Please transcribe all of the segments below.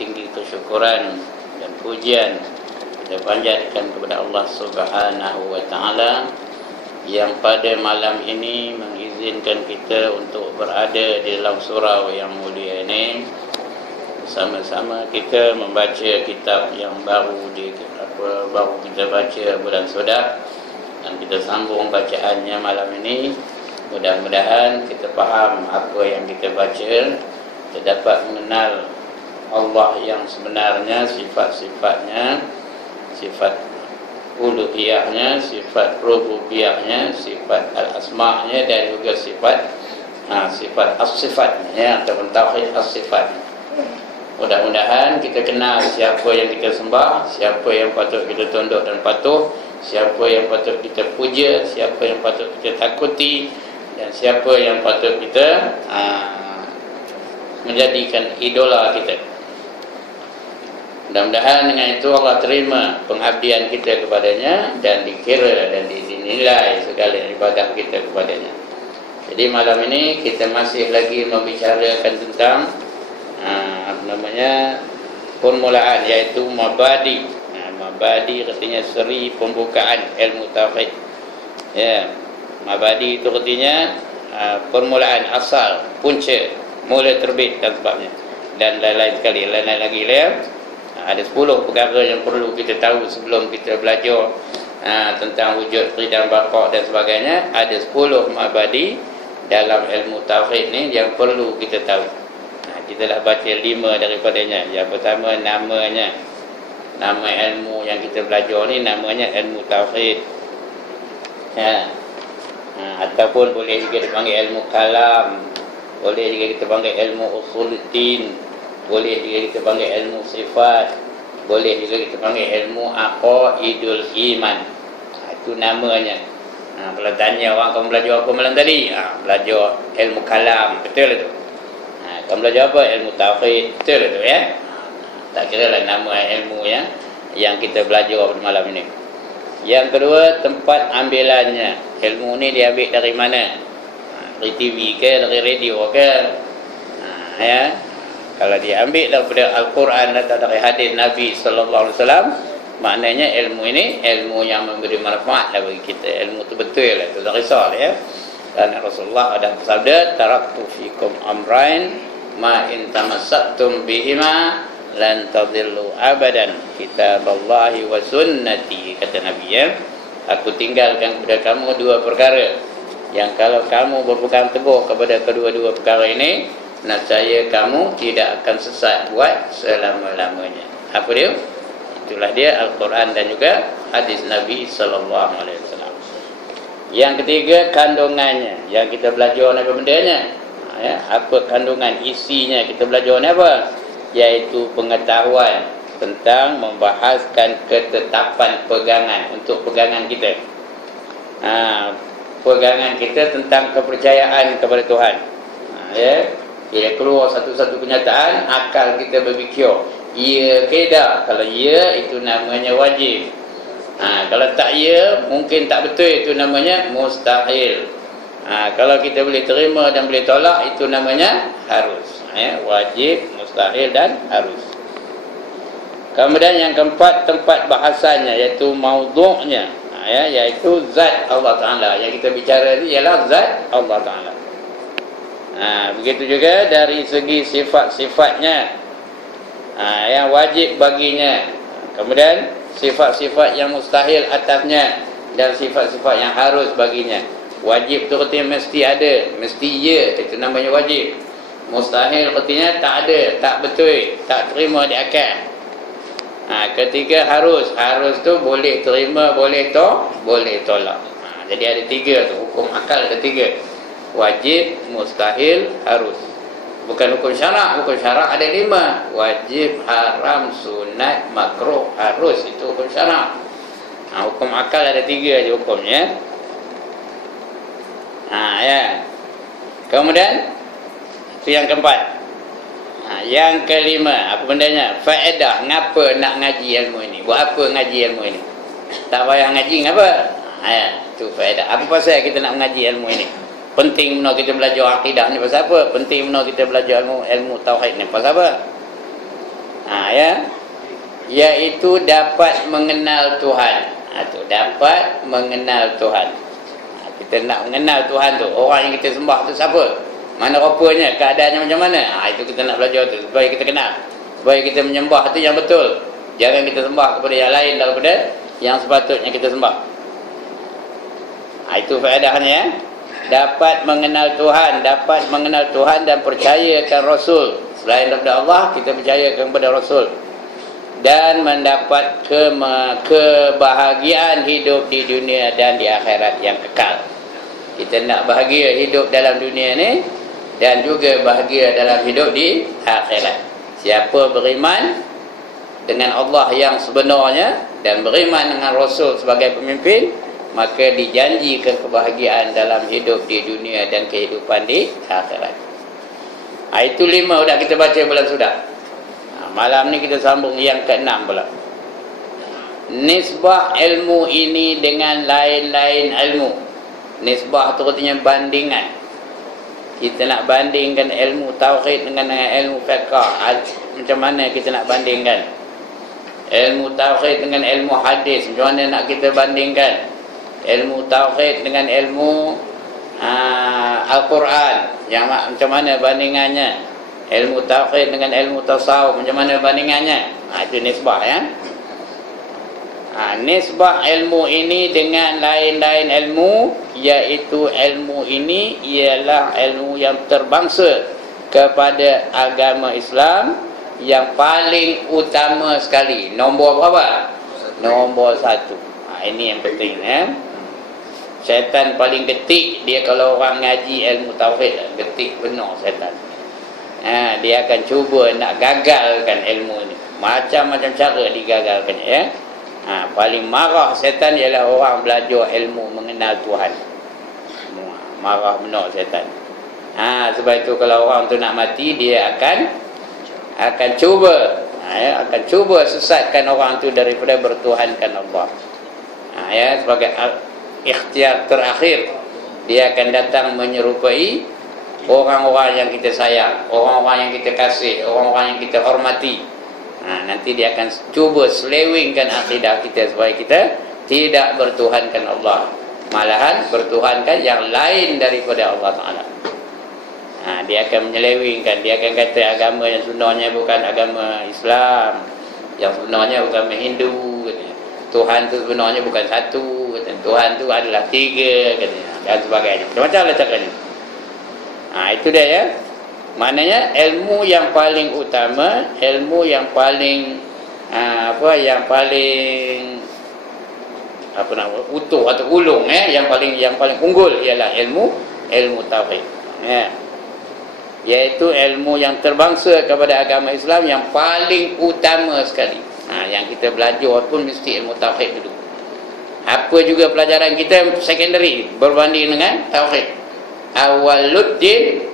setinggi-tinggi kesyukuran dan pujian kita panjatkan kepada Allah Subhanahu wa taala yang pada malam ini mengizinkan kita untuk berada di dalam surau yang mulia ini, sama-sama kita membaca kitab yang baru kita baca bulan Sodak, dan kita sambung bacaannya malam ini. Mudah-mudahan kita faham apa yang kita baca, kita dapat mengenal Allah yang sebenarnya, sifat-sifatnya, sifat uluhiyahnya, sifat rububiyahnya, sifat al-asma'nya, dan juga sifat as-sifatnya, ataupun tauhid as-sifatnya. Mudah-mudahan kita kenal siapa yang kita sembah, siapa yang patut kita tunduk dan patuh, siapa yang patut kita puja, siapa yang patut kita takuti, dan siapa yang patut kita menjadikan idola kita. Mudah-mudahan dengan itu Allah terima pengabdian kita kepadanya dan dikira dan dinilai segala ibadah kita kepadanya. Jadi malam ini kita masih lagi membicarakan tentang permulaan, iaitu mabadi. Mabadi artinya seri pembukaan ilmu tauhid. Ya, mabadi itu artinya permulaan, asal, punca, mula terbit dan sebabnya. Dan lain-lain sekali, lain-lain lagi ada 10 perkara yang perlu kita tahu sebelum kita belajar tentang wujud, qidam, baqa dan sebagainya. Ada 10 mabadi dalam ilmu tauhid ni yang perlu kita tahu. Kita dah baca 5 daripadanya. Yang pertama, namanya, nama ilmu yang kita belajar ni namanya ilmu tauhid. Ataupun boleh juga dipanggil ilmu kalam, boleh juga kita panggil ilmu usuluddin, boleh juga kita panggil ilmu sifat, boleh juga kita panggil ilmu aqaidul iman. Itu namanya. Kalau tanya orang, kamu belajar apa malam tadi? Belajar ilmu kalam, betul itu. Kamu belajar apa? Ilmu tauhid, betul itu ya. Tak kira lah nama ilmu yang kita belajar pada malam ini. Yang kedua, tempat ambilannya. Ilmu ni diambil dari mana? Dari TV ke, dari radio ke? Ya. Kalau diambil daripada Al-Quran atau dari hadis Nabi sallallahu alaihi wasallam, maknanya ilmu ini ilmu yang memberi manfaat bagi kita. Ilmu itu betul lah, itu tak risau ya. Dan Rasulullah ada bersabda, taraktu fikum amrain ma in tamassaktum bihima lan tadillu abadan, kitaballahi wa sunnati, kata Nabi ya. Aku tinggalkan kepada kamu 2 perkara yang kalau kamu berpegang teguh kepada kedua-dua perkara ini, nescaya kamu tidak akan sesat buat selama-lamanya. Apa dia? Itulah dia Al-Quran dan juga hadis Nabi sallallahu alaihi wasallam. Yang ketiga, kandungannya. Yang kita belajar apa bendanya? Apa kandungan, isinya kita belajar ni apa? Iaitu pengetahuan tentang membahaskan ketetapan pegangan untuk pegangan kita. Pegangan kita tentang kepercayaan kepada Tuhan. Bila keluar satu-satu kenyataan, akal kita berfikir, ya ke tak? Kalau ya, itu namanya wajib. Kalau tak ya, mungkin tak betul, itu namanya mustahil. Kalau kita boleh terima dan boleh tolak, itu namanya harus. Wajib, mustahil dan harus. Kemudian yang keempat, tempat bahasanya, iaitu maudhu'nya, iaitu zat Allah Ta'ala. Yang kita bicara ni ialah zat Allah Ta'ala. Begitu juga dari segi sifat-sifatnya, yang wajib baginya. Kemudian sifat-sifat yang mustahil atasnya, dan sifat-sifat yang harus baginya. Wajib tu artinya mesti ada, mesti ya, itu namanya wajib. Mustahil artinya tak ada, tak betul, tak terima di akal. Ketiga harus tu boleh terima, boleh tolak. Jadi ada 3 tu, hukum akal ada 3. Wajib, mustahil, harus. Bukan hukum syarak. Hukum syarak ada 5. Wajib, haram, sunat, makruh, harus. Itu hukum syarak. Hukum akal ada 3 je hukumnya. Ya. Kemudian itu yang keempat. Yang kelima, apa bendanya? Faedah. Ngapa nak ngaji ilmu ini? Buat apa ngaji ilmu ini? Tak payah ngaji ngapa? Itu faedah. Apa pasal kita nak mengaji ilmu ini? Penting benar kita belajar akidah ni pasal apa? Penting benar kita belajar ilmu tauhid ni pasal apa? Ya, iaitu dapat mengenal Tuhan. Tu dapat mengenal Tuhan. Kita nak mengenal Tuhan tu, orang yang kita sembah tu siapa, mana rupanya, keadaannya macam mana. Itu kita nak belajar tu supaya kita kenal, supaya kita menyembah tu yang betul. Jangan kita sembah kepada yang lain daripada yang sepatutnya kita sembah. Itu faedahnya. Dapat mengenal Tuhan, dapat mengenal Tuhan dan percayakan Rasul. Selain daripada Allah, kita percayakan kepada Rasul. Dan mendapat kebahagiaan hidup di dunia dan di akhirat yang kekal. Kita nak bahagia hidup dalam dunia ni dan juga bahagia dalam hidup di akhirat. Siapa beriman dengan Allah yang sebenarnya dan beriman dengan Rasul sebagai pemimpin, maka dijanjikan kebahagiaan dalam hidup di dunia dan kehidupan di akhirat. Itu 5 sudah kita baca bulan sudah. Malam ni kita sambung yang ke-6 pula. Nisbah ilmu ini dengan lain-lain ilmu. Nisbah tu artinya bandingan. Kita nak bandingkan ilmu tauhid dengan ilmu fiqh. Macam mana kita nak bandingkan? Ilmu tauhid dengan ilmu hadis, macam mana nak kita bandingkan? Ilmu tauhid dengan ilmu Al-Quran, yang macam mana bandingannya? Ilmu tauhid dengan ilmu tasawuf, macam mana bandingannya? Itu nisbah, ya. Nisbah ilmu ini dengan lain-lain ilmu, iaitu ilmu ini ialah ilmu yang terbangsa kepada agama Islam yang paling utama sekali. Nombor berapa? Nombor 1. Ini yang penting, ya. Syaitan paling getik dia kalau orang ngaji ilmu tauhid. Getik benar syaitan. Dia akan cuba nak gagalkan ilmu ni. Macam-macam cara digagalkannya, ya. Paling marah syaitan ialah orang belajar ilmu mengenal Tuhan. Marah benar syaitan. Sebab itu kalau orang tu nak mati, dia akan cuba akan cuba sesatkan orang tu daripada bertuhankan Allah. Sebagai ikhtiar terakhir, dia akan datang menyerupai orang-orang yang kita sayang, orang-orang yang kita kasih, orang-orang yang kita hormati. Nanti dia akan cuba selewengkan akidah kita supaya kita tidak bertuhankan Allah, malahan bertuhankan yang lain daripada Allah Ta'ala. Dia akan menyelewengkan, dia akan kata agama yang sebenarnya bukan agama Islam, yang sebenarnya bukan Hindu, katanya. Tuhan tu sebenarnya bukan satu, katanya. Tuhan tu adalah 3, katanya, dan sebagainya. Macam-macam lah caranya. Itu dia, ya. Maknanya ilmu yang paling utama, ilmu yang paling utuh atau ulung, yang paling unggul ialah ilmu tauhid, iaitu ilmu yang terbangsa kepada agama Islam yang paling utama sekali. Yang kita belajar pun mesti ilmu tauhid dulu. Apa juga pelajaran kita secondary berbanding dengan tauhid. Awaluddin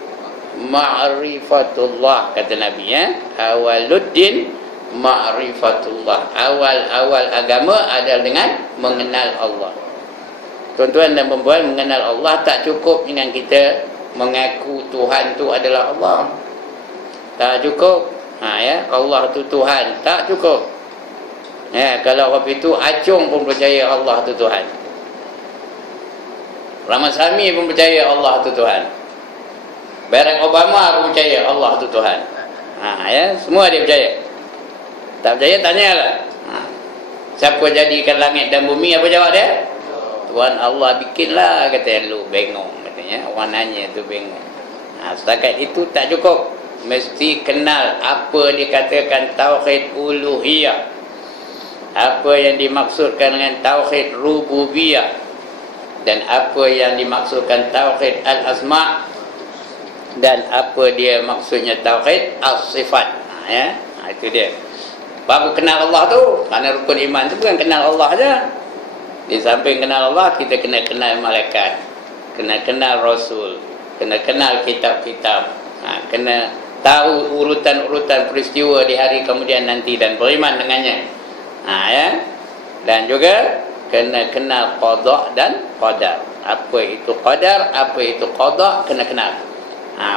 ma'rifatullah, kata Nabi, ya. Awaluddin ma'rifatullah. Awal agama adalah dengan mengenal Allah. Tuan-tuan dan puan-puan, mengenal Allah tak cukup dengan kita mengaku Tuhan tu adalah Allah. Tak cukup. Allah tu Tuhan, tak cukup. Kalau orang itu Acung pun percaya Allah tu Tuhan. Ramasamy pun percaya Allah tu Tuhan. Barack Obama pun percaya Allah tu Tuhan. Semua dia percaya. Tak percaya, tanyalah. Siapa jadikan langit dan bumi? Apa jawab dia? Tuhan Allah bikinlah, kata lu. Bengong, katanya. Orang nanya tu bengong. Setakat itu tak cukup. Mesti kenal apa dikatakan tauhid uluhiyah, apa yang dimaksudkan dengan tauhid rububiyah, dan apa yang dimaksudkan tauhid al-asma', dan apa dia maksudnya tauhid as-sifat. Itu dia. Baru kenal Allah tu. Kerana rukun iman tu bukan kenal Allah saja. Di samping kenal Allah, kita kena kenal malaikat, kena kenal Rasul, kena kenal kitab-kitab, kena tahu urutan-urutan peristiwa di hari kemudian nanti dan beriman dengannya. Dan juga kena kenal qada dan qadar. Apa itu qadar, apa itu qada, kena kenal.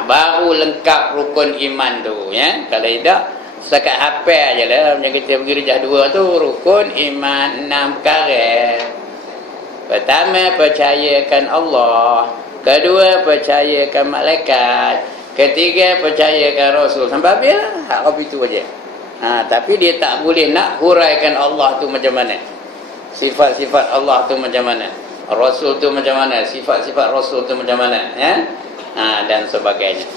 Baru lengkap rukun iman tu, ya. Kalau tidak, setakat hafal je lah. Macam kita pergi Rijah 2 tu, rukun iman 6 perkara. Pertama, percayakan Allah. Kedua, percayakan malaikat. Ketiga, percayakan Rasul. Sampai habis lah. Hak itu aja. Tapi dia tak boleh nak huraikan Allah tu macam mana, sifat-sifat Allah tu macam mana, Rasul tu macam mana, sifat-sifat Rasul tu macam mana, ya? Dan sebagainya.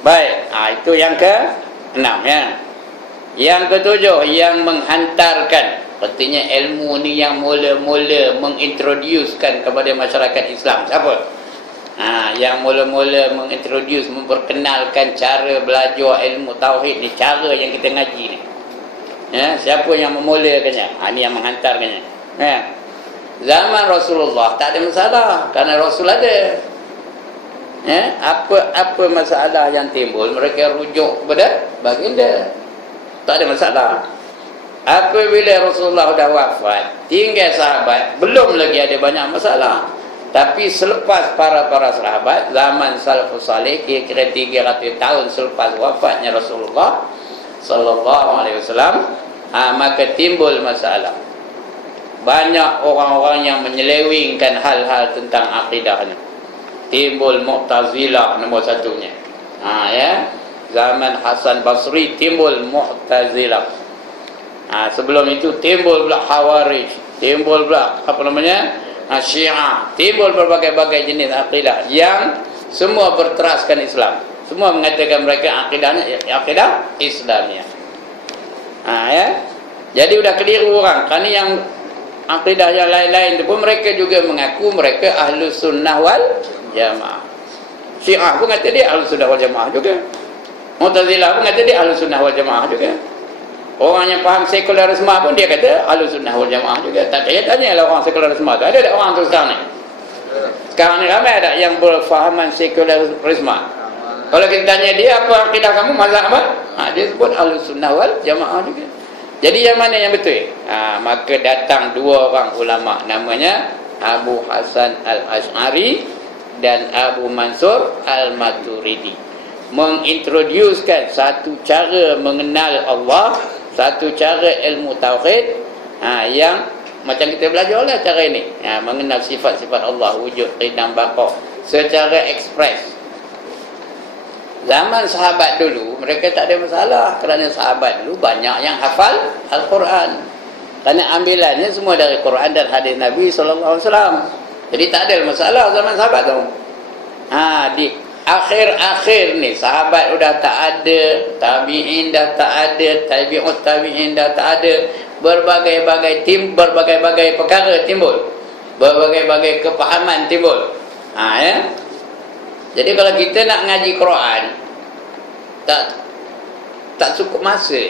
Baik, itu yang ke-6 ya. Yang ke-7, yang menghantarkan. Artinya ilmu ni yang mula-mula mengintroducekan kepada masyarakat Islam. Siapa? Yang mula-mula mengintroduce, memperkenalkan cara belajar ilmu tauhid ni, cara yang kita ngaji ni. Ya, siapa yang memulakannya? Ni yang menghantarkannya. Ya. Zaman Rasulullah tak ada masalah kerana Rasul ada. Ya, apa masalah yang timbul, mereka rujuk kepada baginda. Tak ada masalah. Apabila Rasulullah dah wafat, tinggal sahabat, belum lagi ada banyak masalah. Tapi selepas para sahabat, zaman salafus salih, kira-kira 300 tahun selepas wafatnya Rasulullah sallallahu alaihi wasallam, maka timbul masalah. Banyak orang-orang yang menyelewengkan hal-hal tentang akidahnya. Timbul Mu'tazilah nombor satunya. Ya. Zaman Hasan Basri timbul Mu'tazilah. Sebelum itu timbul pula Khawarij, timbul pula Syiah, timbul berbagai-bagai jenis akidah yang semua berteraskan Islam. Semua mengatakan mereka akidahnya akidah Islamiyah. Ya. Jadi sudah keliru orang. Kerana yang akidah yang lain-lain itu pun mereka juga mengaku mereka Ahlus Sunnah wal Jamaah. Syiah pun kata dia Ahlus Sunnah wal Jamaah juga. Mu'tazilah pun kata dia Ahlus Sunnah wal Jamaah juga. Orang yang faham sekularisme pun dia kata Ahlus Sunnah wal Jamaah juga. Tak payah tanyalah orang sekularisme tu. Ada tak orang tu sekarang ni? Sekarang ni ramai tak yang berfahaman sekularisme? Kalau kita tanya dia, apa akidah kamu, mazhab apa? Dia sebut Ahlus Sunnah wal Jamaah juga. Jadi yang mana yang betul? Maka datang dua orang ulama, namanya Abu Hasan Al-Ash'ari dan Abu Mansur Al-Maturidi, mengintroducekan satu cara mengenal Allah, satu cara ilmu tauhid yang macam kita belajar lah cara ini, mengenal sifat-sifat Allah, wujud, qidam, baqa, secara ekspres. Zaman sahabat dulu mereka tak ada masalah, kerana sahabat dulu banyak yang hafal Al-Quran, kerana ambilannya semua dari Quran dan hadis Nabi SAW. Jadi tak ada masalah zaman sahabat tu. Di akhir-akhir ni sahabat dah tak ada, tabi'in dah tak ada, tabi'ut tabi'in dah tak ada, berbagai-bagai perkara timbul, berbagai-bagai kepahaman timbul. Ya. Jadi kalau kita nak ngaji Quran, tak cukup masa.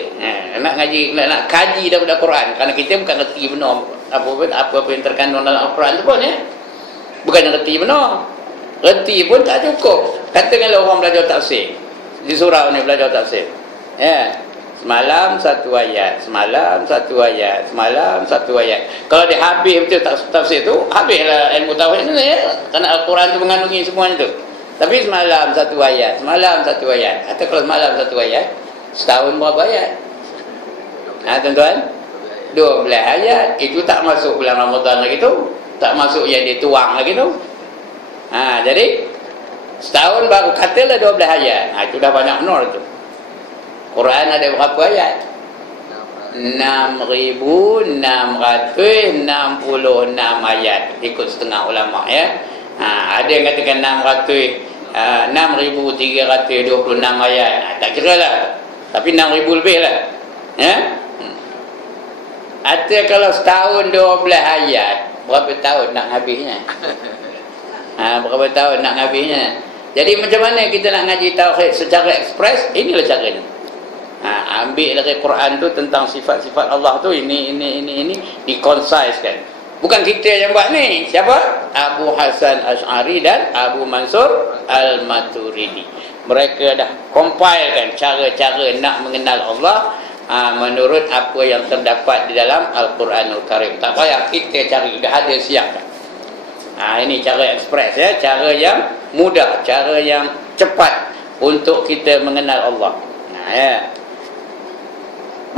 Nak ngaji, nak kaji daripada Quran, kerana kita bukan reti benar apa yang terkandung dalam Al-Quran tu pun, ya. Bukan reti benar. Reti pun tak cukup. Katakanlah orang belajar tafsir, di surau ni belajar tafsir, ya, semalam satu ayat, semalam satu ayat, semalam satu ayat. Kalau dia habis betul tafsir tu, habislah ilmu tauhid ni, ya. Kerana Al-Quran tu mengandungi semuanya tu. Tapi semalam satu ayat, semalam satu ayat. Atau kalau semalam satu ayat, setahun berapa ayat? Tuan-tuan, 12 ayat. Itu tak masuk bulan Ramadan lagi tu, tak masuk yang dituang lagi tu. Jadi setahun baru katalah 12 ayat. Itu dah banyak benar tu. Quran ada berapa ayat? 6,666 ayat ikut setengah ulama, ya. Ada yang katakan 6,326 ayat. Tak kira lah, tapi 6,000 lebih lah, ya. Atau kalau setahun 12 ayat, berapa tahun nak habisnya? Berapa tahun nak habisnya? Jadi macam mana kita nak ngaji tauhid secara ekspres? Inilah caranya. Ambil dari Quran tu tentang sifat-sifat Allah tu, ini dikonsiskan. Bukan kita yang buat ni. Siapa? Abu Hasan Ash'ari dan Abu Mansur Al-Maturidi. Mereka dah compilekan cara-cara nak mengenal Allah menurut apa yang terdapat di dalam Al-Quranul Karim. Tak payah kita cari, dah ada siap. Ini cara ekspres, ya, cara yang mudah, cara yang cepat untuk kita mengenal Allah. Ya.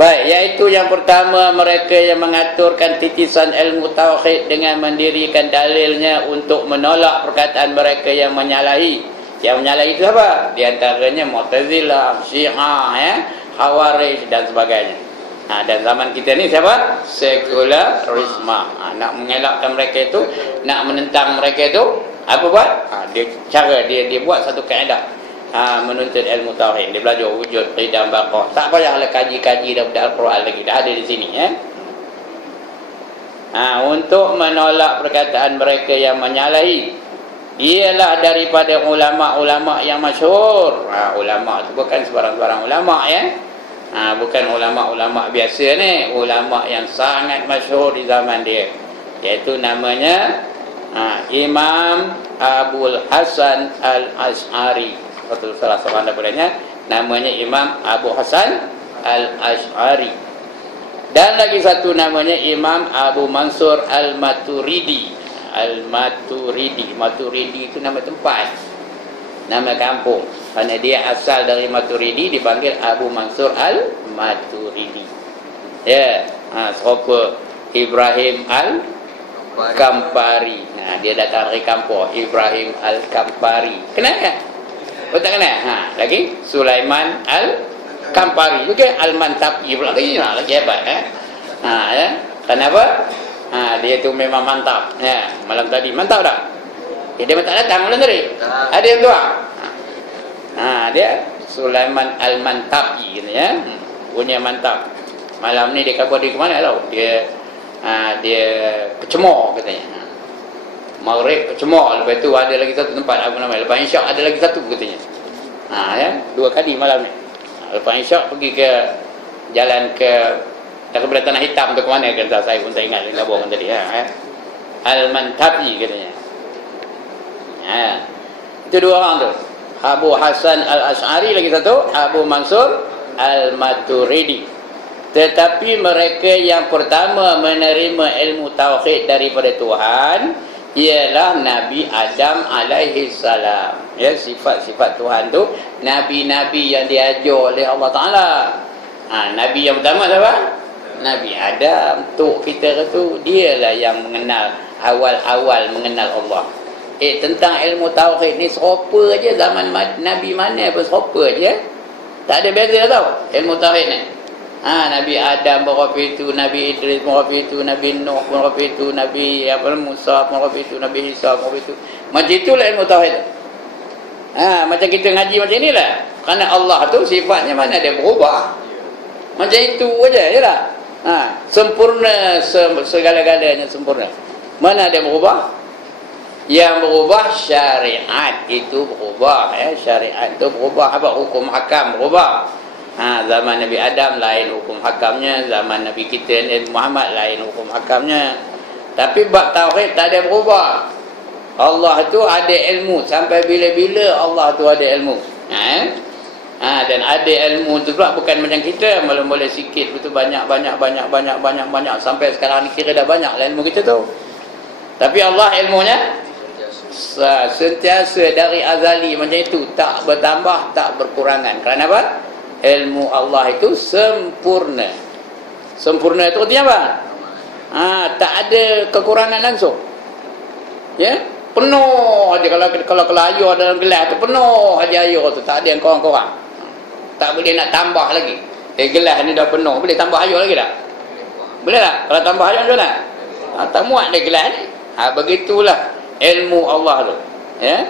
Baik, iaitu yang pertama, mereka yang mengaturkan titisan ilmu tauhid dengan mendirikan dalilnya untuk menolak perkataan mereka yang menyalahi. Yang menyalahi itu apa? Di antaranya Mu'tazilah, Syiah, ya, Khawarij dan sebagainya. Dan zaman kita ni siapa? Sekularisme. Nak mengelakkan mereka itu, nak menentang mereka itu, apa buat? Dia buat satu kaedah. Menuntut ilmu tauhid, dia belajar wujud, qidam, baqah. Tak payahlah kaji-kaji daripada Al-Quran lagi, dah ada di sini, ya. Untuk menolak perkataan mereka yang menyalahi, ialah daripada ulama-ulama yang masyhur. Ulama itu bukan sebarang-sebarang ulama, ya. Bukan ulama-ulama biasa ni, ulama yang sangat masyhur di zaman dia, iaitu namanya Imam Abul Hasan Al-Ash'ari. Salah seorang daripadanya namanya Imam Abu Hasan Al-Ash'ari. Dan lagi satu namanya Imam Abu Mansur Al-Maturidi. Maturidi itu nama tempat, nama kampung. Kerana dia asal dari Maturidi, dipanggil Abu Mansur Al-Maturidi. Ya, serupa Ibrahim Al-Kampari. Dia datang dari kampung Ibrahim Al-Kampari. Kenal tak? Tak kenal? Lagi Sulaiman Al-Kampari juga, Al-Mantabi pula lagi hebat, ya. Kenapa? Dia tu memang mantap, ya. Malam tadi mantap tak? Dia tak datang malam tadi. Ada yang doa. Dia Sulaiman Al-Mantabi, ya. Punya mantap. Malam ni dia kabur di mana tau? Dia kecemor katanya. Maghrib kecemor, lepas tu ada lagi satu tempat, apa nama, lepas Isyak ada lagi satu katanya. Ya, 2 kali malam ni. Lepas Isyak pergi ke jalan ke daripada Tanah Hitam tu ke mana, kata saya pun tak ingat dia gabung tadi, Al-Mantabi katanya. Itu 2 orang tu. Abu Hasan Al-Ash'ari, lagi satu Abu Mansur Al-Maturidi. Tetapi mereka yang pertama menerima ilmu tauhid daripada Tuhan ialah Nabi Adam alaihi salam. Ya, sifat-sifat Tuhan tu nabi-nabi yang diajar oleh Allah Taala. Nabi yang pertama siapa? Nabi Adam. Tok kita tu dialah yang mengenal, awal-awal mengenal Allah. Tentang ilmu tauhid ni serupa aje, zaman Nabi mana pun serupa aje. Tak ada beza tau ilmu tauhid ni. Nabi Adam berapa itu, Nabi Idris berapa itu, Nabi Nuh berapa itu, Nabi Musa berapa itu, Nabi Isa berapa itu. Macam itulah ilmu tauhid. Macam kita ngaji macam inilah. Kerana Allah tu sifatnya mana dia berubah. Macam itu aja, yalah. Sempurna, segala-galanya sempurna. Mana dia berubah? Yang berubah syariat itu berubah, ya. Syariat itu berubah. Apa? Hukum hakam berubah. Zaman Nabi Adam lain hukum hakamnya, zaman Nabi kita Nabi Muhammad lain hukum hakamnya. Tapi bab tauhid tak ada berubah. Allah tu ada ilmu sampai bila-bila, Allah tu ada ilmu. Dan ada ilmu tu pula bukan macam kita, mula-mula sikit betul banyak sampai sekarang ni kira dah banyak lah ilmu kita tu. Tapi Allah ilmunya sentiasa dari azali macam itu, tak bertambah, tak berkurangan. Kerana apa? Ilmu Allah itu sempurna. Sempurna itu artinya apa? Tak ada kekurangan langsung. Ya, penuh aja. Kalau air dalam gelas tu penuh aja air tu, tak ada yang kurang-kurang. Tak boleh nak tambah lagi. Gelas ni dah penuh, boleh tambah air lagi tak? Boleh tak? Kalau tambah air macam mana? Tak muat dia gelas ni. Begitulah ilmu Allah tu. Ya,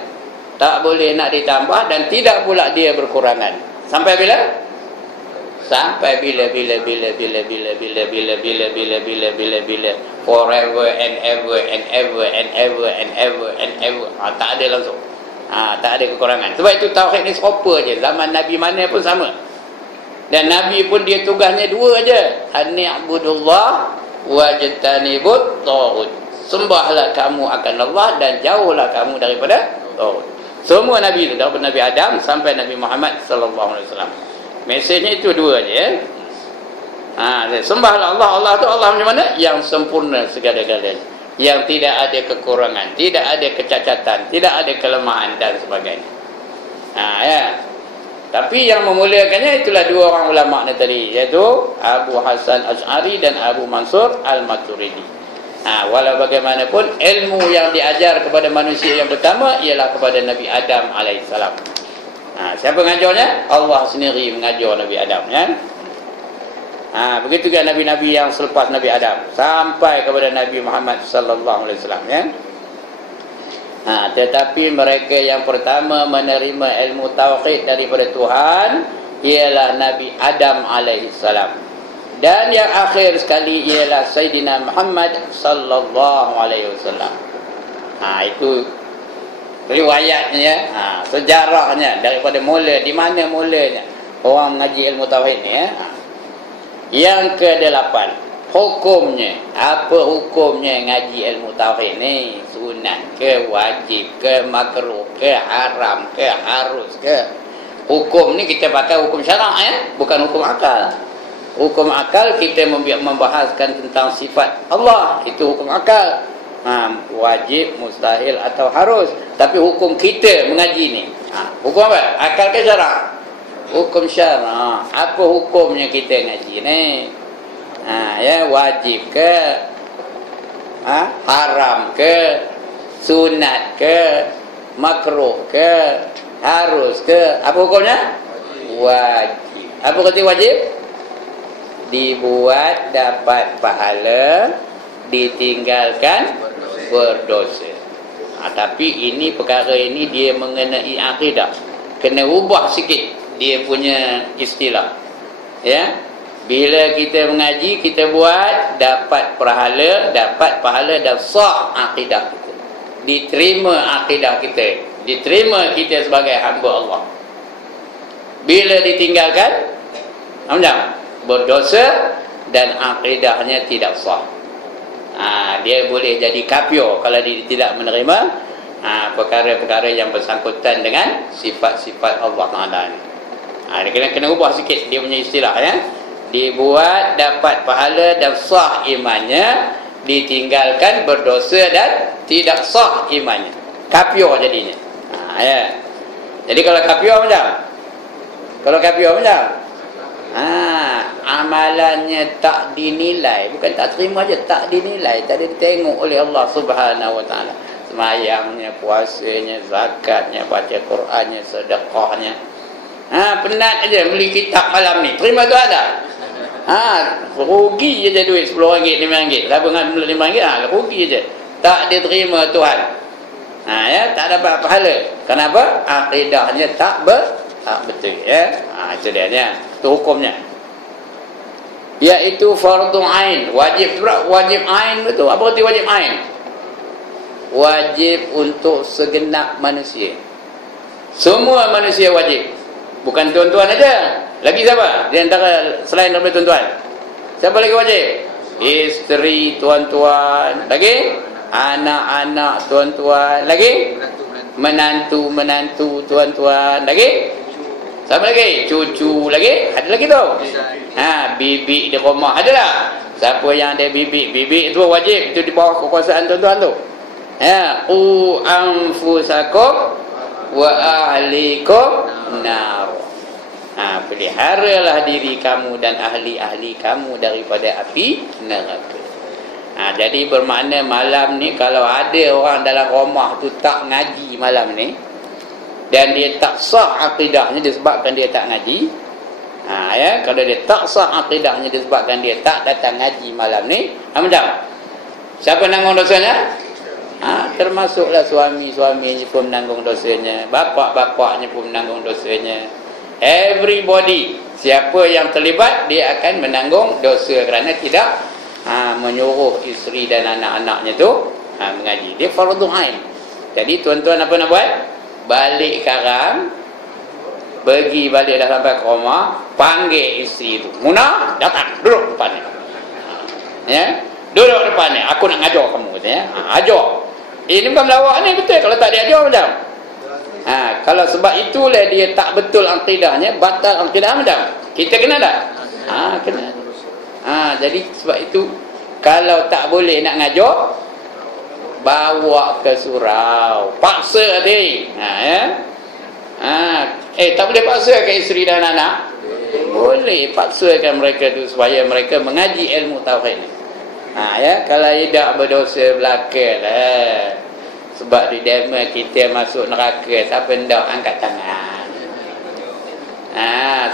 tak boleh nak ditambah dan tidak pula dia berkurangan. Sampai bila? Sampai bila forever and ever and ever and ever and ever and ever. Tak ada langsung. Tak ada kekurangan. Sebab itu tauhid ni serupa je, zaman Nabi mana pun sama. Dan Nabi pun dia tugasnya 2 aje. Ani'budullah wajtanibut taghut. Sembahlah kamu akan Allah dan jauhlah kamu daripada taghut. Semua Nabi itu, daripada Nabi Adam sampai Nabi Muhammad sallallahu alaihi wasallam. Mesejnya itu 2 je. Sembahlah Allah. Allah tu Allah macam mana? Yang sempurna segala-galanya, yang tidak ada kekurangan, tidak ada kecacatan, tidak ada kelemahan dan sebagainya. Ya. Tapi yang memulakannya itulah dua orang ulama ni tadi, iaitu Abu Hasan Asy'ari dan Abu Mansur Al-Maturidi. Walau bagaimanapun ilmu yang diajar kepada manusia yang pertama ialah kepada Nabi Adam alaihissalam. Siapa mengajarnya? Allah sendiri mengajar Nabi Adam, ya. Begitu juga nabi-nabi yang selepas Nabi Adam sampai kepada Nabi Muhammad sallallahu alaihi wasallam, ya. Tetapi mereka yang pertama menerima ilmu tauhid daripada Tuhan ialah Nabi Adam alaihissalam. Dan yang akhir sekali ialah Sayyidina Muhammad sallallahu alaihi wasallam. Itu riwayatnya, sejarahnya daripada mula, di mana mulanya orang mengaji ilmu tauhid ni, ya. Yang ke-8, hukumnya. Apa hukumnya ngaji ilmu tauhid ni? Sunat ke, wajib ke, makruh ke, haram ke, harus ke? Hukum ni kita pakai hukum syarak, ya, bukan hukum akal. Hukum akal kita membahaskan tentang sifat Allah, itu hukum akal. Wajib, mustahil atau harus. Tapi hukum kita mengaji ni, hukum apa? Akal ke syarak? Hukum syarak. Apa hukumnya kita ngaji ni? Ya, wajib ke, haram ke, sunat ke, makruh ke, harus ke? Apa hukumnya? Wajib. Apa kata wajib? Dibuat dapat pahala, ditinggalkan berdosa. Tapi ini perkara ini dia mengenai akidah. Kena ubah sikit dia punya istilah, ya. Bila kita mengaji, kita buat dapat pahala dan sah akidah kita. Diterima akidah kita, diterima kita sebagai hamba Allah. Bila ditinggalkan, berdosa dan akidahnya tidak sah. Dia boleh jadi kafir kalau dia tidak menerima perkara-perkara yang bersangkutan dengan sifat-sifat Allah Taala ni. Dia kena ubah sikit dia punya istilah, ya. Dibuat dapat pahala dan sah imannya, ditinggalkan berdosa dan tidak sah imannya. Kafir jadinya. Ya. Jadi kalau kafir macam? Kalau kafir macam? Amalannya tak dinilai, bukan tak terima je, tak dinilai, tak ditengok oleh Allah Subhanahu wa taala. Semayangnya, puasanya, zakatnya, baca Qurannya, sedekahnya. Penat aja beli kitab malam ni, terima tu ada. Rugi je duit RM10, RM5. Siapa nak beli RM5, rugi je. Tak diterima Tuhan. Ya, tak dapat pahala. Kenapa? Akidahnya tak betul, ya. Itu dia nya. Itu hukumnya. Iaitu fardu ain, wajib pula, wajib ain betul. Apa arti wajib ain? Wajib untuk segenap manusia. Semua manusia wajib. Bukan tuan-tuan aja. Lagi siapa? Di antara selain daripada tuan-tuan. Siapa lagi wajib? Isteri tuan-tuan. Lagi? Anak-anak tuan-tuan. Lagi? Menantu tuan-tuan. Lagi? Sama lagi, cucu lagi, ada lagi tu. Bibi di rumah ada tak? Siapa yang ada bibi itu wajib, itu di bawah kekuasaan tuan-tuan tu. Anfusakum wa ahlikum nar. Peliharalah diri kamu dan ahli-ahli kamu daripada api neraka. Jadi bermakna malam ni kalau ada orang dalam rumah tu tak ngaji malam ni, dan dia tak sah akidahnya disebabkan dia tak ngaji, ya, kalau dia tak sah akidahnya disebabkan dia tak datang ngaji malam ni, macam siapa nanggung dosanya? Termasuklah suami-suaminya pun menanggung dosanya, bapa-bapaknya pun menanggung dosanya. Everybody, siapa yang terlibat dia akan menanggung dosa kerana tidak menyuruh isteri dan anak-anaknya tu mengaji. Dia fardu ain. Jadi tuan-tuan apa nak buat? Balik sekarang, pergi balik dah sampai ke rumah, panggil isteri tu, Munah, datang, duduk depannya, ya, duduk depannya, aku nak ngajar kamu, katanya. Ajar. Ini bukan melawak ni, betul. Kalau tak diajar macam, kalau sebab itulah dia tak betul akidahnya, batal akidah macam, kita kena tak? Kena. Jadi sebab itu kalau tak boleh nak ngajar, bawa ke surau, paksa dia, ya. Tak boleh paksakan isteri dan anak. Boleh paksakan mereka tu supaya mereka mengaji ilmu tauhid ni. Kalau tidak berdosa belaka lah. Sebab di demo kita masuk neraka, siapa hendak angkat tangan.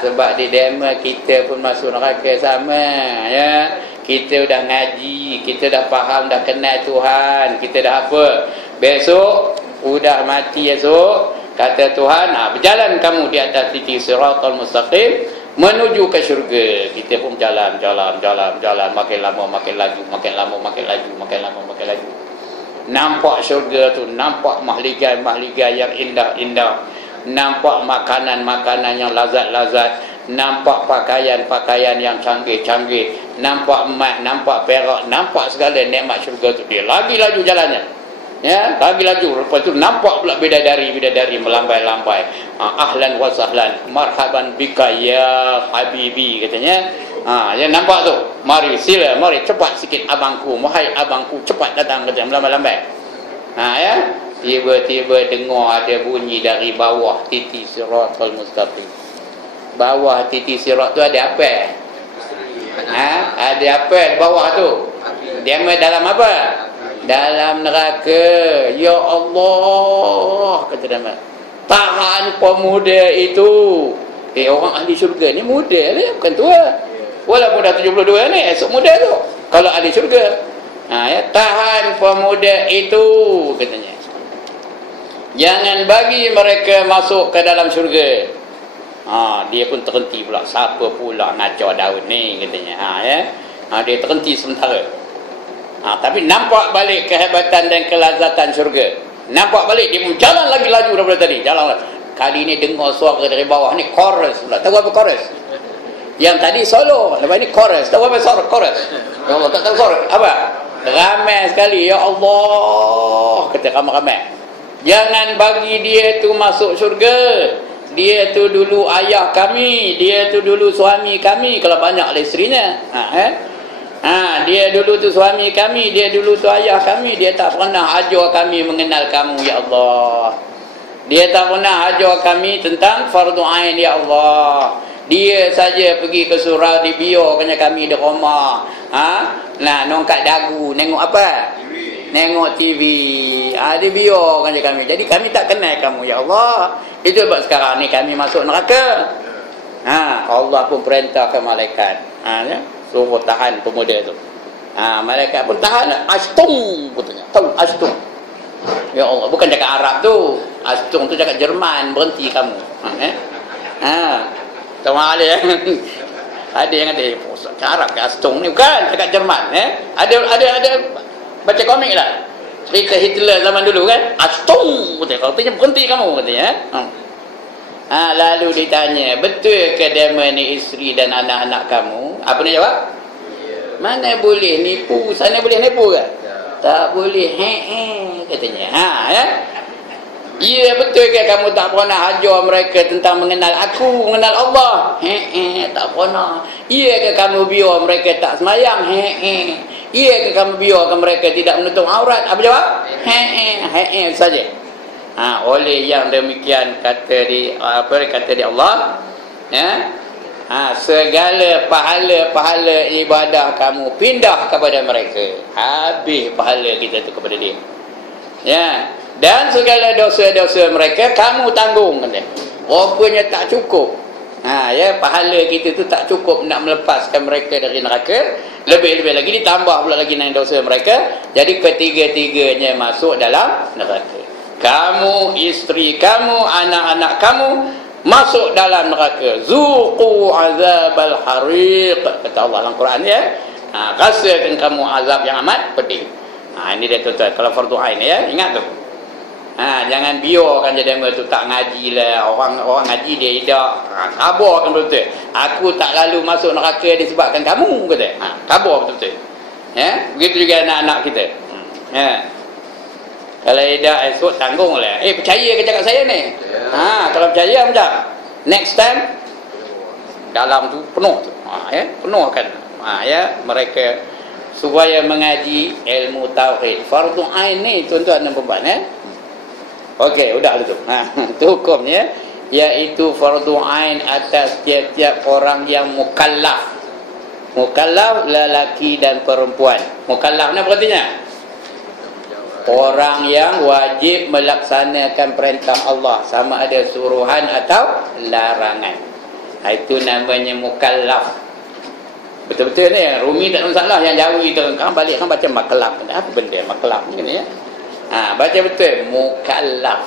Sebab di demo kita pun masuk neraka sama, ya. Kita dah ngaji, kita dah faham, dah kenal Tuhan, kita dah apa? Besok udah mati esok, kata Tuhan, berjalan kamu di atas titik siratal mustaqim menuju ke syurga. Kita pun jalan, makin lama makin laju, makin lama makin laju, makin lama makin laju. Nampak syurga tu, nampak mahligai-mahligai yang indah-indah, nampak makanan-makanan yang lazat-lazat, nampak pakaian-pakaian yang canggih-canggih, nampak emas, nampak perak, nampak segala nikmat syurga tu. Dia lagi laju jalannya, ya, lagi laju. Lepas tu nampak pula bidadari melambai-lambai. Ahlan wa sahlan, marhaban bika ya habibi, katanya. Yang nampak tu, mari sila, mari cepat sikit abangku, wahai abangku, cepat datang, katanya, melambai-lambai. Ya, tiba-tiba dengar ada bunyi dari bawah titik siratal mustaqim. Bawah titik sirat tu ada apa? Ada apa di bawah tu? Dia dalam apa? Dalam neraka. Ya Allah, kata dia. Tahan pemuda itu. Orang ahli syurga ni muda lah, bukan tua. Walaupun dah 72 ni, esok muda tu. Kalau ahli syurga. Ya, tahan pemuda itu, katanya. Jangan bagi mereka masuk ke dalam syurga. Dia pun terhenti pula. Siapa pula ngacau daun ni, katanya. Dia terhenti sementara. Tapi nampak balik kehebatan dan kelazatan syurga. Nampak balik, dia pun jalan lagi laju daripada tadi. Jalan lagi. Kali ni dengar suara dari bawah ni chorus pula. Tahu apa chorus? Yang tadi solo, lepas ni chorus. Tahu apa suara chorus? Ya Allah, tak tahu chorus. Apa? Ramai sekali. Ya Allah, kata ramai-ramai. Jangan bagi dia tu masuk syurga. Dia tu dulu ayah kami, dia tu dulu suami kami. Kalau banyak lah isterinya. Dia dulu tu suami kami, dia dulu tu ayah kami. Dia tak pernah ajar kami mengenal kamu, ya Allah. Dia tak pernah ajar kami tentang fardu ain, ya Allah. Dia saja pergi ke surau, dibiarkannya kami di rumah. Nongkat dagu, nengok apa? Nengok TV. Dia biarkan je kami. Jadi kami tak kenal kamu, ya Allah. Itu sebab sekarang ni kami masuk neraka. Allah pun perintahkan malaikat, ya, suruh tahan pemuda tu. Malaikat pun tahan. Astung, katanya. Tahu astung? Ya Allah, bukan cakap Arab tu. Astung tu cakap Jerman. Berhenti kamu. Tahu ada ada yang kata cakap Arab ke astung ni, bukan cakap Jerman. Ada baca komik lah, cerita Hitler zaman dulu kan. Astung, katanya berhenti kamu, katanya. Lalu ditanya, betul ke demo ni isteri dan anak-anak kamu? Apa dia jawab? Mana boleh nipu, sana boleh nipu ke? Tak boleh. Katanya. Ya, betul ke kamu tak pernah ajar mereka tentang mengenal aku, mengenal Allah? Tak pernah. Ya ke kamu biar mereka tak semayang? Ya ke kamu biarkan mereka tidak menutup aurat? Apa jawab? Saja. Oleh yang demikian kata di Allah, ya, segala pahala ibadah kamu pindah kepada mereka. Habis pahala kita tu kepada dia. Ya, dan segala dosa-dosa mereka kamu tanggung, kata. Rupanya tak cukup. Ya, pahala kita tu tak cukup nak melepaskan mereka dari neraka. Lebih-lebih lagi ditambah pula lagi dengan dosa mereka. Jadi ketiga-tiganya masuk dalam neraka. Kamu, isteri kamu, anak-anak kamu masuk dalam neraka. Zuqu azabal hariq, kata Allah dalam Quran, ya. Rasakan kamu azab yang amat pedih. Ini dia tuan-tuan, kalau fardu ain, ya, ingat tu. Jangan biarkan je demo tu tak ngaji lah. Orang ngaji dia tidak. Sabarkan betul-betul. Aku tak lalu masuk neraka disebabkan kamu, kata. Sabar betul-betul. Ya, begitu juga anak-anak kita. Ya. Kalau tidak esok tanggunglah. Percaya ke cakap saya ni? Kalau percaya macam next time dalam tu penuh tu. Ya, penuhkan. Ya, mereka supaya mengaji ilmu tauhid. Fardu ain ni tuan-tuan dan puan-puan, ya. Okey, udah tu. Itu hukumnya. iaitu fardu ain atas tiap-tiap orang yang mukallaf. Mukallaf lelaki dan perempuan. Mukallaf ni apa artinya? Orang yang wajib melaksanakan perintah Allah, sama ada suruhan atau larangan. Itu namanya mukallaf. Betul-betul ni, Rumi tak ada masalah. Yang Jawi tu kan balik kan baca maklaf. Apa benda maklaf ni ya? Baca betul mukallaf.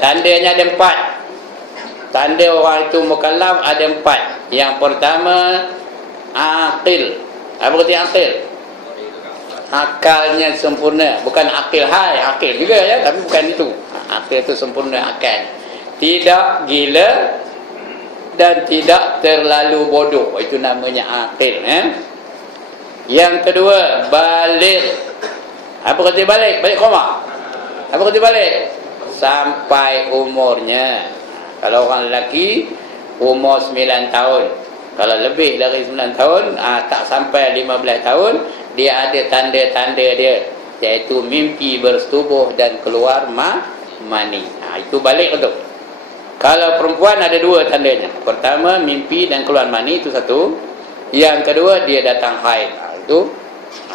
Tandanya ada 4. Tanda orang itu mukallaf ada 4. Yang pertama, aqil. Apa kata aqil? Akalnya sempurna. Bukan akil hai, akil juga ya, tapi bukan itu. Akil itu sempurna akal. Tidak gila dan tidak terlalu bodoh. Itu namanya aqil. Yang kedua, baligh. Apa kata balik? Balik koma. Apa kata balik? Sampai umurnya. Kalau orang lelaki umur 9 tahun. Kalau lebih dari 9 tahun, tak sampai 15 tahun, dia ada tanda-tanda dia, iaitu mimpi bersetubuh dan keluar mani. Itu balik tu. Kalau perempuan ada 2 tandanya. Pertama, mimpi dan keluar mani, itu satu. Yang kedua, dia datang haid. Itu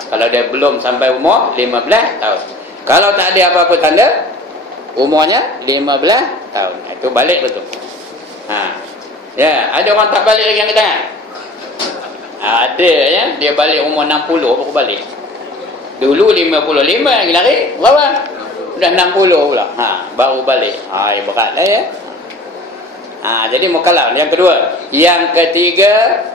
kalau dia belum sampai umur 15 tahun. Kalau tak ada apa-apa tanda, umurnya 15 tahun. Itu balik betul. Ya, ada orang tak balik lagi, angkat tangan. Ada ya, dia balik umur 60 baru balik. Dulu 55 lagi lari, berapa? Sudah 60 pula. Baru balik. Beratlah ya. Jadi mukallaf. Yang kedua, yang ketiga,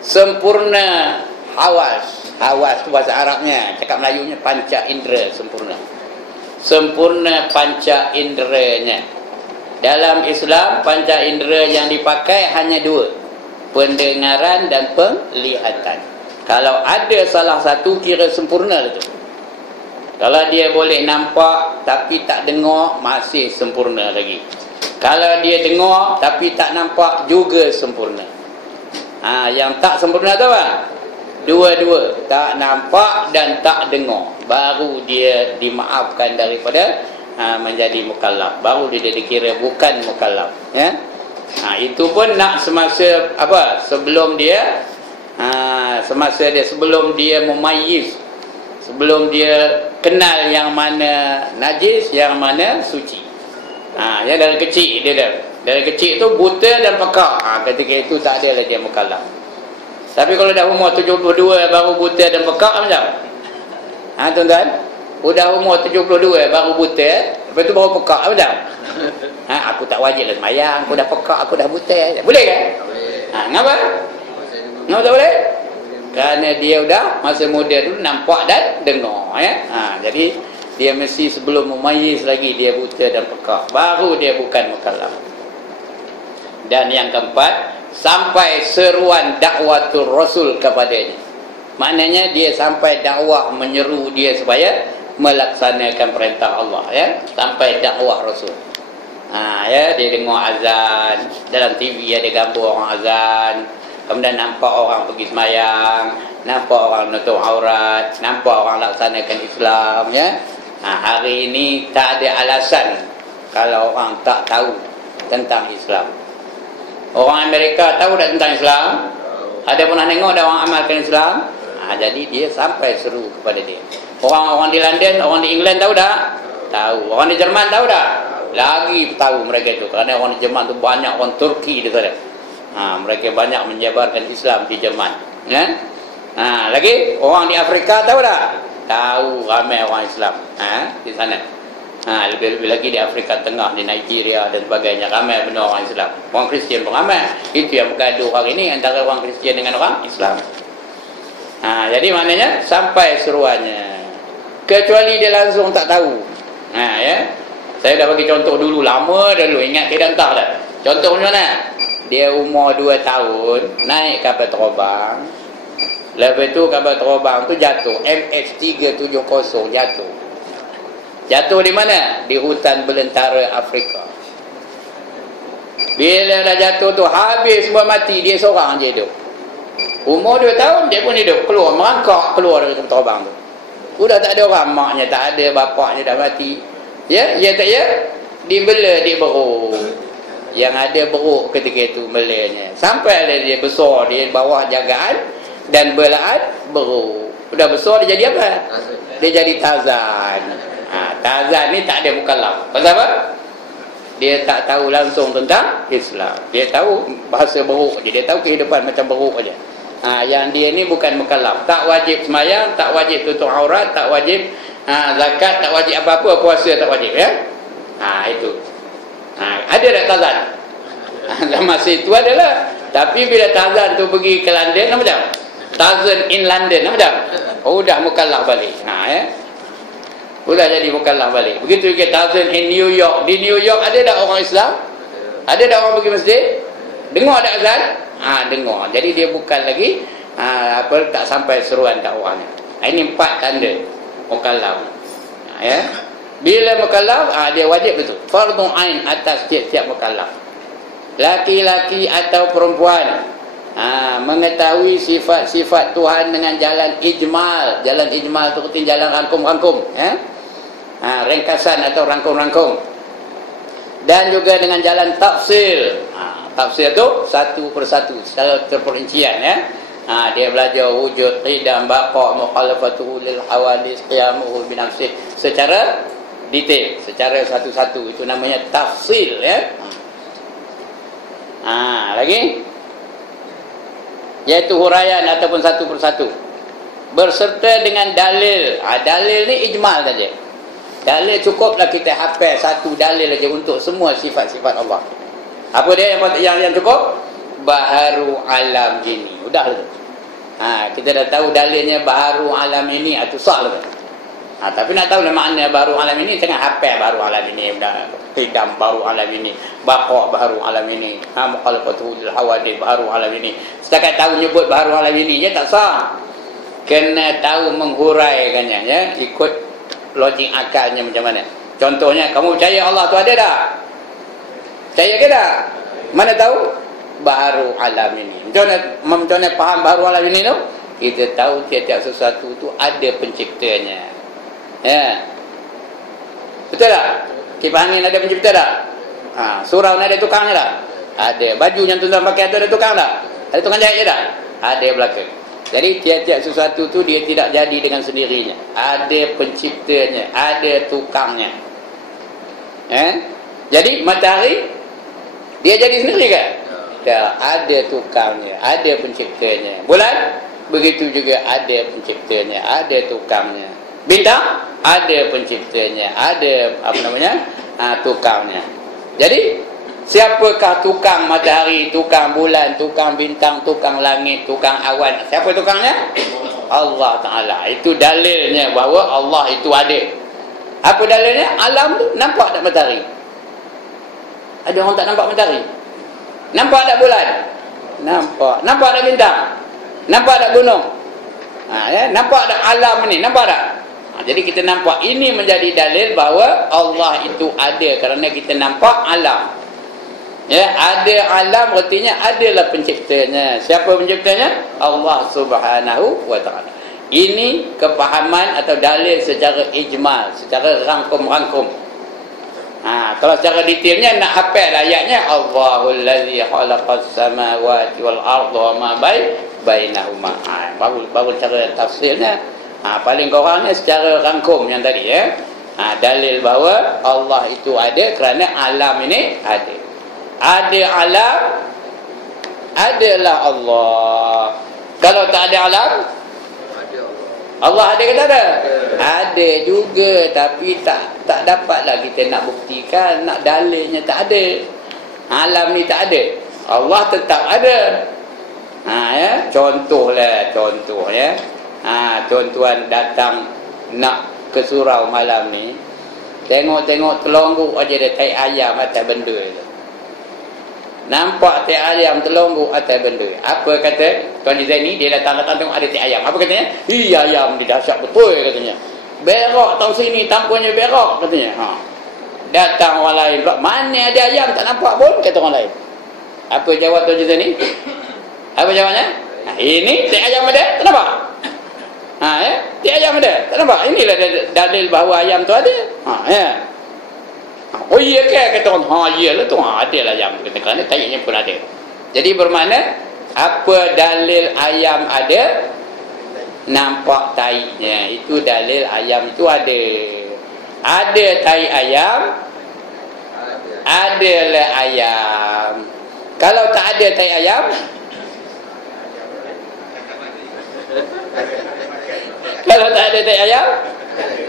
sempurna hawas. Hawas tu bahasa Arabnya, cakap Melayunya panca indera sempurna. Sempurna panca inderanya. Dalam Islam, panca indera yang dipakai hanya 2, pendengaran dan penglihatan. Kalau ada salah satu, kira sempurna itu. Kalau dia boleh nampak tapi tak dengar, masih sempurna lagi. Kalau dia dengar tapi tak nampak, juga sempurna. Yang tak sempurna tu apa? Dua-dua, tak nampak dan tak dengar, baru dia dimaafkan daripada menjadi mukallaf. Baru dia dikira bukan mukallaf ya. Itu pun nak semasa apa? Sebelum dia sebelum dia memayyiz, sebelum dia kenal yang mana najis, yang mana suci. Ya, dari kecil dia dah. Dari kecil tu buta dan pekak. Ketika itu tak ada lah dia mukallaf. Tapi kalau dah umur 72 baru buta dan pekak macam? Tuan-tuan, udah umur 72 baru buta, lepas tu baru pekak macam? Aku tak wajib lah semayang, aku dah pekak, aku dah buta. Boleh kan? Kenapa? Kenapa tak boleh? Kerana dia udah masa muda dulu nampak dan dengar ya. Jadi dia mesti sebelum memayyiz lagi dia buta dan pekak, baru dia bukan mukallaf. Dan yang keempat, sampai seruan dakwatul Rasul kepadanya. Maknanya dia sampai dakwah menyeru dia supaya melaksanakan perintah Allah ya, sampai dakwah Rasul. Ya, dia dengar azan dalam TV, ada gambar orang azan, kemudian nampak orang pergi semayang, nampak orang menutup aurat, nampak orang laksanakan Islam ya. Hari ini tak ada alasan kalau orang tak tahu tentang Islam. Orang Amerika tahu tak tentang Islam? Ada pernah tengok ada orang amalkan Islam? Jadi dia sampai seru kepada dia. Orang-orang di London, orang di England tahu tak? Tahu. Orang di Jerman tahu tak? Lagi tahu mereka itu. Kerana orang di Jerman tu banyak orang Turki di sana. Mereka banyak menyebarkan Islam di Jerman. Ya? Lagi orang di Afrika tahu tak? Tahu, ramai orang Islam di sana. Lebih-lebih lagi di Afrika Tengah, di Nigeria dan sebagainya, ramai benar orang Islam. Orang Kristian pun ramai. Itu yang bergaduh hari ini antara orang Kristian dengan orang Islam. Jadi maknanya sampai seruannya, kecuali dia langsung tak tahu. Ya, saya dah bagi contoh dulu, lama dulu, ingat ke dah entah dah. Contoh macam mana? Dia umur 2 tahun naik kapal terbang. Lepas tu kapal terbang tu jatuh, MH370 jatuh. Jatuh di mana? Di hutan belantara Afrika. Bila dah jatuh tu, habis semua mati, dia seorang je hidup. Umur 2 tahun dia pun hidup, keluar, merangkak keluar dari kapal terbang tu. Sudah tak ada orang, maknya tak ada, bapaknya dah mati. Ya, ya tak ya? dibela di beruk. Yang ada beruk ketika itu belanya. Sampai dia besar di bawah jagaan dan belaan beruk. Sudah besar dia jadi apa? Dia jadi Tarzan. Tarzan ni tak ada mukallaf. Pasal apa? Dia tak tahu langsung tentang Islam. Dia tahu bahasa beruk je. Dia tahu kehidupan macam beruk aja. Yang dia ni bukan mukallaf. Tak wajib sembahyang, tak wajib tutup aurat, tak wajib zakat, tak wajib apa-apa, puasa tak wajib, ya. Itu. Ada tak Tarzan? Masa itu adalah. Tapi bila Tarzan tu pergi ke London, apa macam? Tarzan in London, apa macam? Dah mukallaf balik. Sudah jadi mukallaf balik. Begitu juga Tarzan in New York. Di New York ada tak orang Islam? Ada tak orang pergi masjid? Dengar tak azan? Dengar. Jadi dia bukan lagi tak sampai seruan dakwahnya. Ini 4 tanda mukallaf. Ya. Bila mukallaf, dia wajib betul. Fardhu ain atas tiap-tiap mukallaf. Laki-laki atau perempuan mengetahui sifat-sifat Tuhan dengan jalan ijmal. Jalan ijmal itu artinya jalan rangkum-rangkum, ya. Ringkasan atau rangkum-rangkum. Dan juga dengan jalan tafsir. Tafsir itu satu persatu secara terperincian, ya. Dia belajar wujud, qidam, baqa, mukhalafatuhu lil hawadis, qiyamuhu bi nafsih secara detail, secara satu-satu. Itu namanya tafsir, ya. Lagi iaitu huraian ataupun satu persatu berserta dengan dalil. Dalil ni ijmal saja. Dalil cukuplah kita hafal satu dalil saja untuk semua sifat-sifat Allah. Apa dia yang cukup? Baharu alam ini. Sudah lah. Kita dah tahu dalilnya baharu alam ini, itu sah lah. Tapi nak tahu makna baharu alam ini, jangan hafal baharu alam ini, qidam baharu alam ini, baqa baharu alam ini, mukhalafatuhu lil hawadith baharu alam ini. Setakat tahu nyebut baharu alam ini je tak sah. Kena tahu menghuraikannya, ya, ikut logik akalnya macam mana. Contohnya, kamu percaya Allah tu ada tak? Percaya ke tak? Mana tahu? Baharu alam ini. Macam mana faham baharu alam ini tu? Kita tahu tiap-tiap sesuatu tu ada penciptanya. Ya. Betul tak? Kipas angin ada pencipta tak? Surau ni ada tukangnya tak? Ada. Baju yang tuan-tuan pakai tu ada tukang tak? Ada tukang jahit je tak? Ada belakang. Jadi tiap-tiap sesuatu tu dia tidak jadi dengan sendirinya. Ada penciptanya, ada tukangnya. Jadi matahari dia jadi sendiri kan? Ada tukangnya, ada penciptanya. Bulan begitu juga ada penciptanya, ada tukangnya. Bintang ada penciptanya, ada tukangnya. Jadi siapakah tukang matahari, tukang bulan, tukang bintang, tukang langit, tukang awan? Siapa tukangnya? Allah Ta'ala. Itu dalilnya bahawa Allah itu ada. Apa dalilnya? Alam tu nampak tak matahari? Ada orang tak nampak matahari? Nampak tak bulan? Nampak. Nampak tak bintang? Nampak tak gunung? Nampak tak alam ni? Nampak tak? Jadi kita nampak ini menjadi dalil bahawa Allah itu ada kerana kita nampak alam. Ya, ada alam artinya adalah penciptanya. Siapa penciptanya? Allah Subhanahu wa Ta'ala. Ini kepahaman atau dalil secara ijmal, secara rangkum-rangkum. Kalau secara detailnya nak hafal ayatnya, Allahul ladzi khalaqas samawati wal arda wa ma bainahuma. Baru cara tafsirnya. Paling kurangnya secara rangkum yang tadi, ya. Dalil bahawa Allah itu ada kerana alam ini ada. Ada alam, adalah Allah. Kalau tak ada alam, Allah ada ke tak ada? Ada juga, tapi tak dapatlah kita nak buktikan, nak dalilnya tak ada. Alam ni tak ada, Allah tetap ada. Ya, contoh, ya. Tuan-tuan datang nak ke surau malam ni, tengok telongguk aja dia tai ayam atas benda tu. Nampak tai ayam telongguk atas benda. Apa kata Tuan Zaini? Dia datang tengok ada tai ayam. Apa katanya? Ayam ni dahsyat betul katanya. Berak tang sini, tampaknya berak katanya. Datang orang lain pula, mana ada ayam tak nampak pun, kata orang lain. Apa jawab Tuan Zaini? Apa jawabnya? Ini tai ayam ada, tak nampak? Tai ayam ada, tak nampak? Inilah dalil bahawa ayam tu ada. Ya. Oh iya ke? Kata orang, iyalah tu, ada lah ayam. Kerana taiknya pun ada. Jadi bermakna, apa dalil ayam ada, nampak taiknya. Itu dalil ayam itu ada. Ada taik ayam, adalah ayam. Kalau tak ada taik ayam, kalau tak ada taik ayam,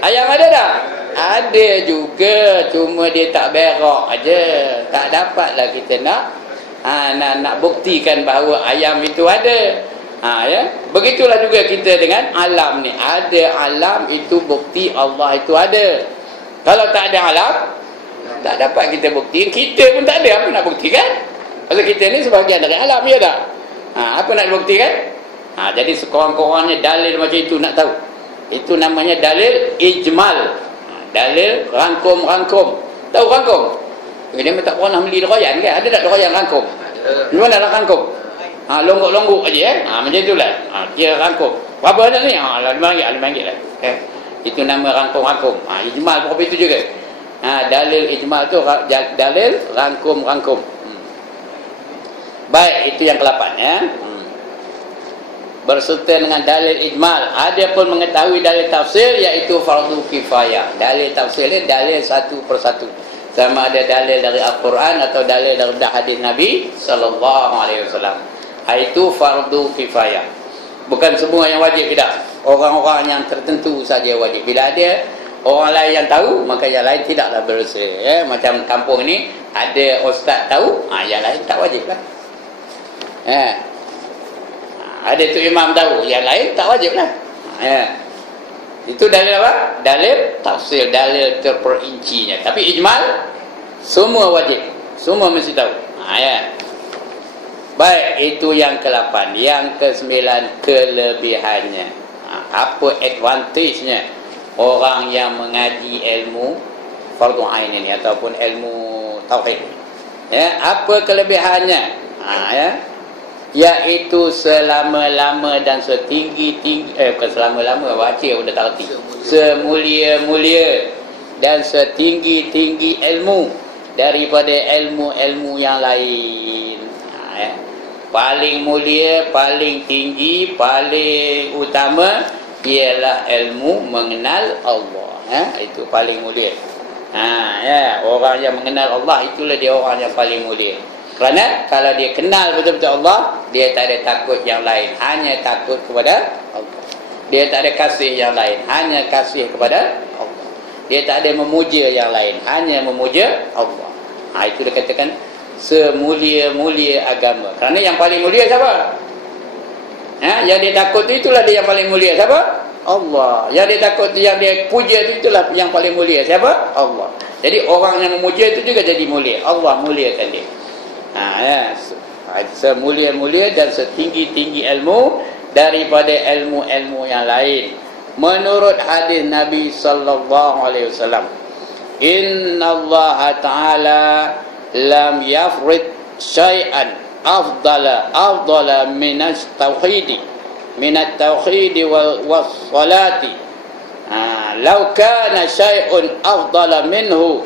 ayam ada tak? Ada juga, cuma dia tak berak aja. Tak dapatlah kita nak buktikan bahawa ayam itu ada. Ya. Begitulah juga kita dengan alam ni. Ada alam itu bukti Allah itu ada. Kalau tak ada alam, tak dapat kita bukti. Kita pun tak ada apa nak buktikan. Pasal kita ni sebahagian dari alam, ya tak? Apa nak dibuktikan? Jadi sekurang-kurangnya dalil macam itu nak tahu. Itu namanya dalil ijmal. Dalil rangkum-rangkum. Tahu rangkum? Dia tak pernah beli dorayan kan? Ada tak dorayan rangkum? Di mana lah rangkum? Longgok-longgok aja macam itulah. Dia rangkum. Berapa ada ni? RM5 lah. Itu nama rangkum-rangkum. Ijmal berapa itu juga. Dalil ijmal tu dalil rangkum-rangkum. Baik, itu yang ke-8 ya. Berserta dengan dalil ijmal. Ada pun mengetahui dalil tafsir, iaitu fardu kifayah. Dalil tafsir ni dalil satu persatu. Sama ada dalil dari Al-Quran atau dalil dari hadis Nabi SAW. Itu fardu kifayah. Bukan semua yang wajib, tidak. Orang-orang yang tertentu saja wajib. Bila ada orang lain yang tahu, maka yang lain tidaklah berdosa. Macam kampung ni ada ustaz tahu, yang lain tak wajib lah. Ada tu imam tahu, yang lain tak wajib lah. Itu dalil apa? Dalil tafsir, dalil terperincinya. Tapi ijmal, semua wajib, semua mesti tahu. Baik, itu yang ke-8. Yang ke-9, kelebihannya. Apa advantage-nya orang yang mengaji ilmu fardu ain ini ataupun ilmu tauhid? Apa kelebihannya? Iaitu selama-lama dan setinggi-tinggi, bukan selama-lama, baca udah tak erti, semulia-mulia dan setinggi-tinggi ilmu daripada ilmu-ilmu yang lain. Paling mulia, paling tinggi, paling utama ialah ilmu mengenal Allah. Itu paling mulia. Orang yang mengenal Allah, itulah dia orang yang paling mulia. Kerana kalau dia kenal betul-betul Allah, dia tak ada takut yang lain, hanya takut kepada Allah. Dia tak ada kasih yang lain, hanya kasih kepada Allah. Dia tak ada memuja yang lain, hanya memuja Allah. Itu dikatakan semulia-mulia agama. Kerana yang paling mulia siapa? Yang dia takut itulah dia yang paling mulia. Siapa? Allah. Yang dia takut, yang dia puja itulah yang paling mulia. Siapa? Allah. Jadi orang yang memuja itu juga jadi mulia. Allah muliakan dia. Semulia-mulia dan setinggi-tinggi ilmu daripada ilmu-ilmu yang lain. Menurut hadis Nabi sallallahu alaihi wasallam, innallaha ta'ala lam yafrid syai'an afdala minat tauhidi was salati. Law kana syai'un afdala minhu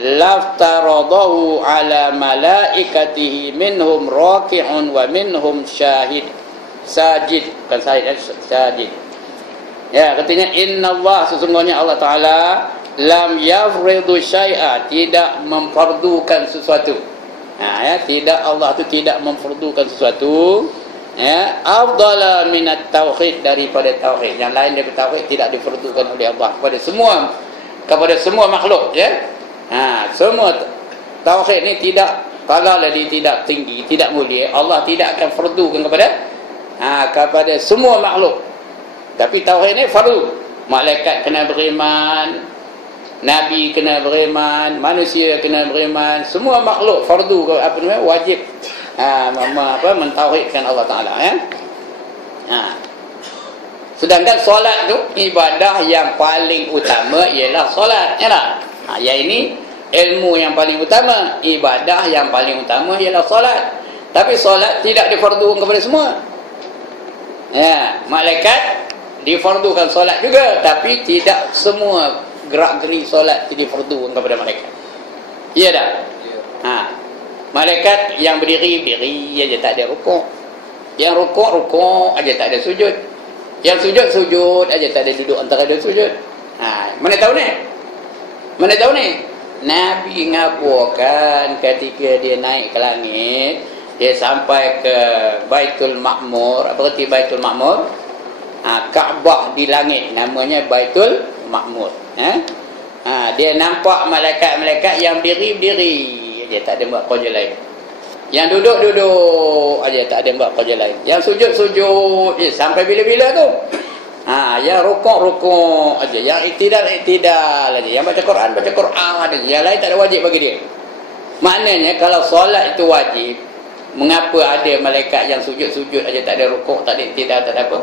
laftaradahu ala malaikatihi minhum raki'un wa minhum sajid. Bukan sajid. Katanya innallaha, sesungguhnya Allah Ta'ala lam yafridu syai'a, tidak memfardukan sesuatu. Tidak, Allah tu tidak memfardukan sesuatu afdala minat tauhid, daripada tauhid. Yang lain daripada tauhid tidak difardukan oleh Allah kepada semua makhluk. Semua tauhid ni tidak, kalau dia tidak tinggi, tidak mulia, Allah tidak akan fardukan kepada semua makhluk. Tapi tauhid ni fardu. Malaikat kena beriman, Nabi kena beriman, manusia kena beriman, semua makhluk fardu, wajib mentauhidkan Allah Ta'ala. Sedangkan solat tu ibadah yang paling utama ialah solat, ya ini ilmu yang paling utama, ibadah yang paling utama ialah solat. Tapi solat tidak difardukan kepada semua. Malaikat difardukan solat juga, tapi tidak semua gerak-geri solat difardukan kepada mereka. Iya tak? Ha. Malaikat yang berdiri aja, tak ada rukuk. Yang rukuk aja, tak ada sujud. Yang sujud aja, tak ada duduk antara dua sujud. Ha, mana tahu ni? Mana tahu ni? Nabi ngaburkan ketika dia naik ke langit, dia sampai ke Baitul Ma'mur. Apa arti Baitul Ma'mur? Ha, Kaabah di langit, namanya Baitul Ma'mur. Dia nampak malaikat-malaikat yang berdiri aja, tak ada buat kerja lain. Yang duduk aja, tak ada buat kerja lain. Yang sujud je, sampai bila-bila tu. Yang rukuk aja, yang iktidal aja, yang baca Quran aja, yang lain tak ada wajib bagi dia. Maknanya kalau solat itu wajib, mengapa ada malaikat yang sujud aja, tak ada rukuk, tak ada iktidal, tak ada apa?